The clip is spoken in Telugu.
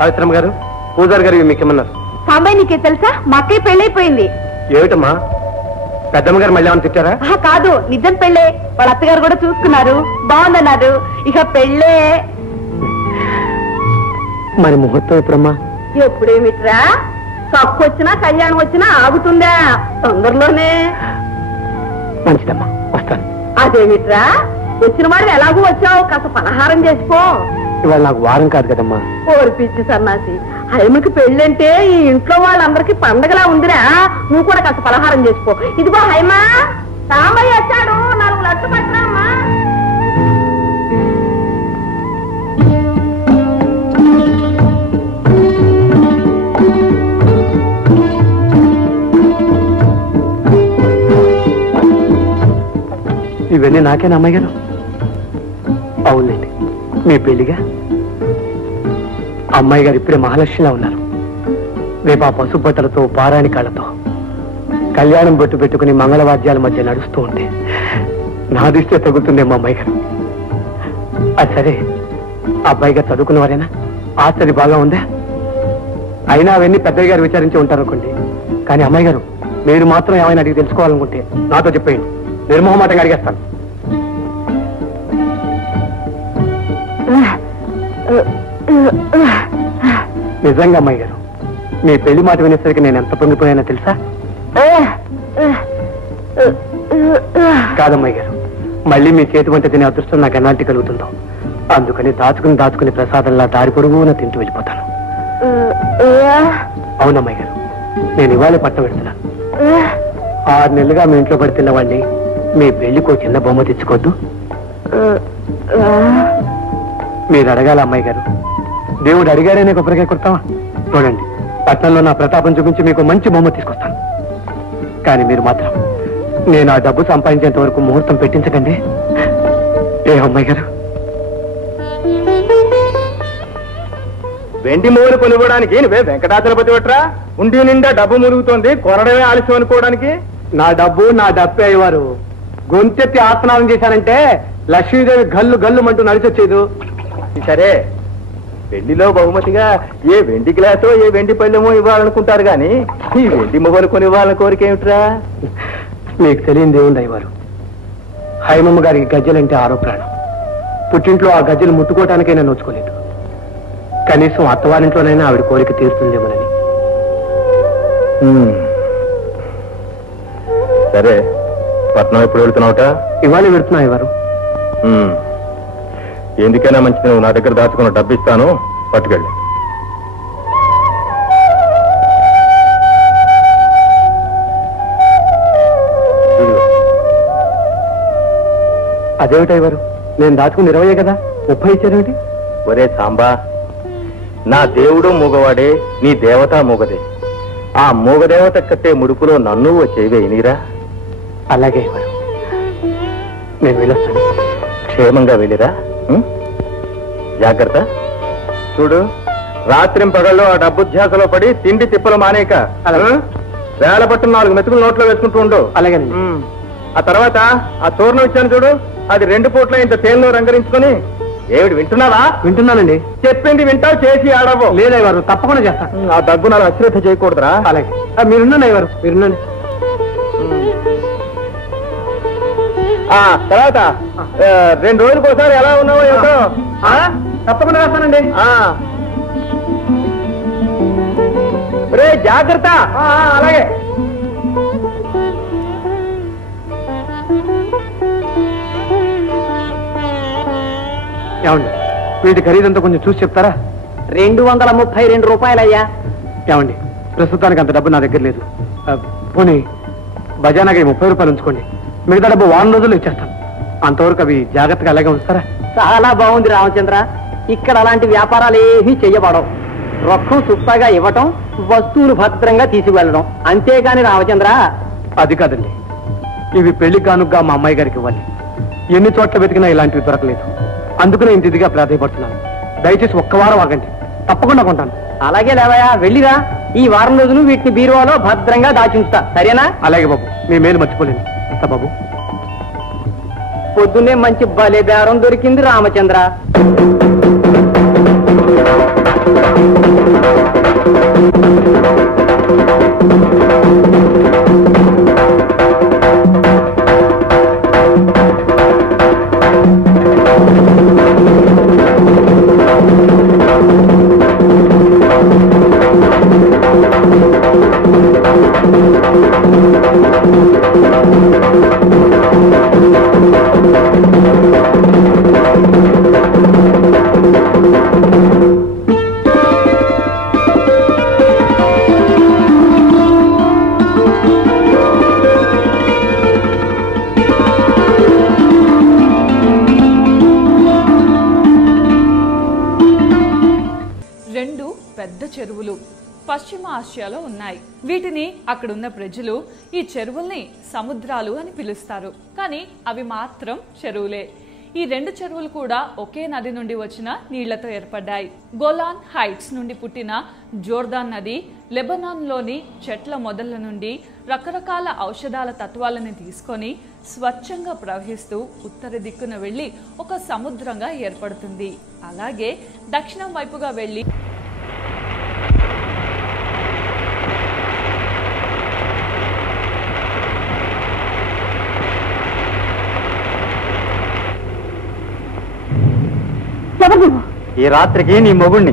సావిత్రమ్మ గారు, పూజారి గారు మీకేమన్నారు? సాంబాయి నీకే తెలుసా, మా అక్కయ్య పెళ్ళైపోయింది. ఏమిటమ్మా, పెద్దమ్మ గారు మళ్ళీ ఏమని తిట్టారా? కాదు, నిజం పెళ్ళే. వాళ్ళ అత్తగారు కూడా చూసుకున్నారు, బాగుందన్నారు. ఇక పెళ్ళే. మరి ముహూర్తం ఎప్పుడమ్మా? ఎప్పుడేమిట్రా, కప్పు వచ్చినా కళ్యాణం వచ్చినా ఆగుతుందా? తొందరలోనే. మంచిదమ్మా, వస్తాను. అదేమిట్రా, వచ్చిన వాడు ఎలాగూ వచ్చావు, కాస్త పలహారం చేసిపో. ఇవాళ నాకు వారం కాదు కదమ్మా. ఓడిపిచ్చి సన్నాసి, హైమకి పెళ్ళంటే ఈ ఇంట్లో వాళ్ళందరికీ పండగలా ఉందిరా. నువ్వు కూడా కాస్త పలహారం చేసిపో. ఇదిగో హైమా, సాంబయ్య వచ్చాడు, 4 లడ్లు పట్టరామ్మా. ఇవన్నీ నాకేనా అమ్మాయి గారు? అవునండి, మీ పెళ్లిగా. అమ్మాయి గారు ఇప్పుడే మహాలక్ష్మిలా ఉన్నారు. రేపు ఆ పసుపట్టలతో పారాణి కాళ్లతో కళ్యాణం బొట్టు పెట్టుకుని మంగళవాద్యాల మధ్య నడుస్తూ ఉంటే నా దృష్టి తగులుతుందేమో అమ్మాయి గారు. అది సరే, అబ్బాయి గారు చదువుకున్నవారేనా? ఆస్తి బాగా ఉందా? అయినా అవన్నీ పెద్దయ్య గారు విచారించి ఉంటారు అనుకోండి. కానీ అమ్మాయి గారు, మీరు మాత్రం ఏమైనా అడిగి తెలుసుకోవాలనుకుంటే నాతో చెప్పేయండి, నిర్మోహమాటంగా అడిగేస్తాను. నిజంగా అమ్మాయి గారు, మీ పెళ్లి మాట వినేసరికి నేను ఎంత పొంగిపోయానో తెలుసా? కాదమ్మాయి గారు, మళ్ళీ మీ చేతి వంట తినే అదృష్టం నాకు ఎలాంటి కలుగుతుందో, అందుకని దాచుకుని ప్రసాదంలా దారి పొడుగున తింటూ వెళ్ళిపోతాను. అవునమ్మాయి గారు, నేను ఇవాళ పట్టం పెడుతున్నాను. 6 నెలలుగా మీ ఇంట్లో పడి తిన్నవాడిని మీ పెళ్లికో చిన్న బొమ్మ తెచ్చుకోవద్దు. మీరు అడగాల అమ్మాయి గారు, దేవుడు అడిగాడనే కొబ్బరికాయ కొడతావా? చూడండి, పట్టణంలో నా ప్రతాపం చూపించి మీకు మంచి బొమ్మ తీసుకొస్తాను. కానీ మీరు మాత్రం నేను ఆ డబ్బు సంపాదించేంత వరకు ముహూర్తం పెట్టించకండి. ఏ అమ్మాయి గారు? వెండి మూలు కొనుక్కోవడానికి నువ్వే వెంకటాచలపతి పట్రా? ఉండి నిండా డబ్బు మురుగుతోంది, కొనడమే ఆలస్యం అనుకోవడానికి. నా డబ్బు నా డబ్బే అయ్యేవారు. గొంతెత్తి ఆత్మనాదం చేశారంటే లక్ష్మీదేవి గల్లు గల్లు అంటూ నడిచొచ్చేదు. సరే, పెళ్లిలో బహుమతిగా ఏ వెండి గ్లాసో ఏ వెండి పళ్ళెమో ఇవ్వాలనుకుంటారు గాని ఈ వెండి మొగలు కొని ఇవ్వాలని కోరిక ఏమిట్రా? మీకు తెలియని దేవుంది అయ్యవారు. హైమమ్మ గారికి గజ్జలంటే ఆరో ప్రాణం. పుట్టింట్లో ఆ గజ్జలు ముట్టుకోవటానికైనా నోచుకోలేదు. కనీసం అత్తవారింట్లోనైనా ఆవిడ కోరిక తీరుతుందేమోనని. సరే, పట్నం ఎప్పుడు వెళ్తున్నావుట? ఇవాళ వెళ్తున్నా అయ్యవారు. ఎందుకైనా మంచిది, నువ్వు నా దగ్గర దాచుకున్న డబ్బు ఇస్తాను, పట్టుకెళ్ళి. అదేమిటయ్యవారు, నేను దాచుకుని 20 కదా, 30 ఇచ్చారేమిటి? ఒరే సాంబా, నా దేవుడు మూగవాడే, నీ దేవత మూగదే. ఆ మూగదేవత కట్టే ముడుపులో నన్ను చేయవేయనీరా? అలాగే అయ్యవారు, నేను వెళ్ళొస్తాను. క్షేమంగా వెళ్ళిరా. జాగ్రత్త. చూడు, రాత్రింపగల్లో ఆ డబ్బు ధ్యాసలో పడి తిండి తిప్పలు మానేక వేల పట్టున 4 మెతుకులు నోట్లో వేసుకుంటూ ఉండు. అలాగే. ఆ తర్వాత ఆ చూర్ణం ఇచ్చాను చూడు, అది 2 పూట్ల ఇంత తేనెలో రంగరించుకొని. ఏమిటి, వింటున్నావా? వింటున్నానండి. చెప్పింది వింటావు, చేసి ఆడవు. లేదయ్యవారు, తప్పకుండా చేస్తాను. ఆ దగ్గు నాకు అశ్రద్ధ చేయకూడదురా. అలాగే, మీరున్నాను అయ్యవారు, మీరున్నాను. తర్వాత 2 రోజులకు ఒకసారి ఎలా ఉన్నావో ఏమిటో. తప్పకుండా వేస్తానండి. రే జాగ్రత్త. అలాగే. ఏమండి, వీటి ఖరీదంతా కొంచెం చూసి చెప్తారా? 232 రూపాయలయ్యా. ఏమండి, ప్రస్తుతానికి అంత డబ్బు నా దగ్గర లేదు. పోనీ బజానాకి 30 రూపాయలు ఉంచుకోండి, మిగతా డబ్బు 1 రోజుల్లో ఇచ్చేస్తాను. అంతవరకు అవి జాగ్రత్తగా అలాగే ఉంచుతారా? చాలా బాగుంది రామచంద్ర, ఇక్కడ అలాంటి వ్యాపారాలు ఏమీ చెయ్యబడవు. రొక్కం సుప్పగా ఇవ్వటం, వస్తువులు భద్రంగా తీసుకువెళ్ళడం, అంతేగాని రామచంద్ర. అది కాదండి, ఇవి పెళ్లి కానుగ్గా మా అమ్మాయి గారికి ఇవ్వాలి. ఎన్ని చోట్ల వెతికినా ఇలాంటివి దొరకలేదు. అందుకనే ఇంత ఇదిగా ప్రాధాయపడుతున్నాను. దయచేసి 1 వారం ఆగండి, తప్పకుండా కొంటాను. అలాగే లేవయా, వెళ్ళిరా. ఈ వారం రోజులు వీటిని బీరువాలో భద్రంగా దాచించుతా, సరేనా? అలాగే బాబు, మీ మేలు మర్చిపోలేను. వస్తా బాబు. పొద్దున్నే మంచి బలే బేరం దొరికింది రామచంద్ర. రెండు పెద్ద చెరువులు పశ్చిమ ఆసియాలో ఉన్నాయి. వీటిని అక్కడున్న ప్రజలు ఈ చెరువుల్ని సముద్రాలు అని పిలుస్తారు. కానీ అవి మాత్రం చెరువులే. ఈ రెండు చెరువులు కూడా ఒకే నది నుండి వచ్చిన నీళ్లతో ఏర్పడ్డాయి. గోలాన్ హైట్స్ నుండి పుట్టిన జోర్దాన్ నది లెబనాన్లోని చెట్ల మొదళ్ల నుండి రకరకాల ఔషధాల తత్వాలను తీసుకొని స్వచ్ఛంగా ప్రవహిస్తూ ఉత్తర దిక్కున వెళ్లి ఒక సముద్రంగా ఏర్పడుతుంది. అలాగే దక్షిణం వైపుగా వెళ్లి ఎవరు ఈ రాత్రికి నీ మొగుణ్ణి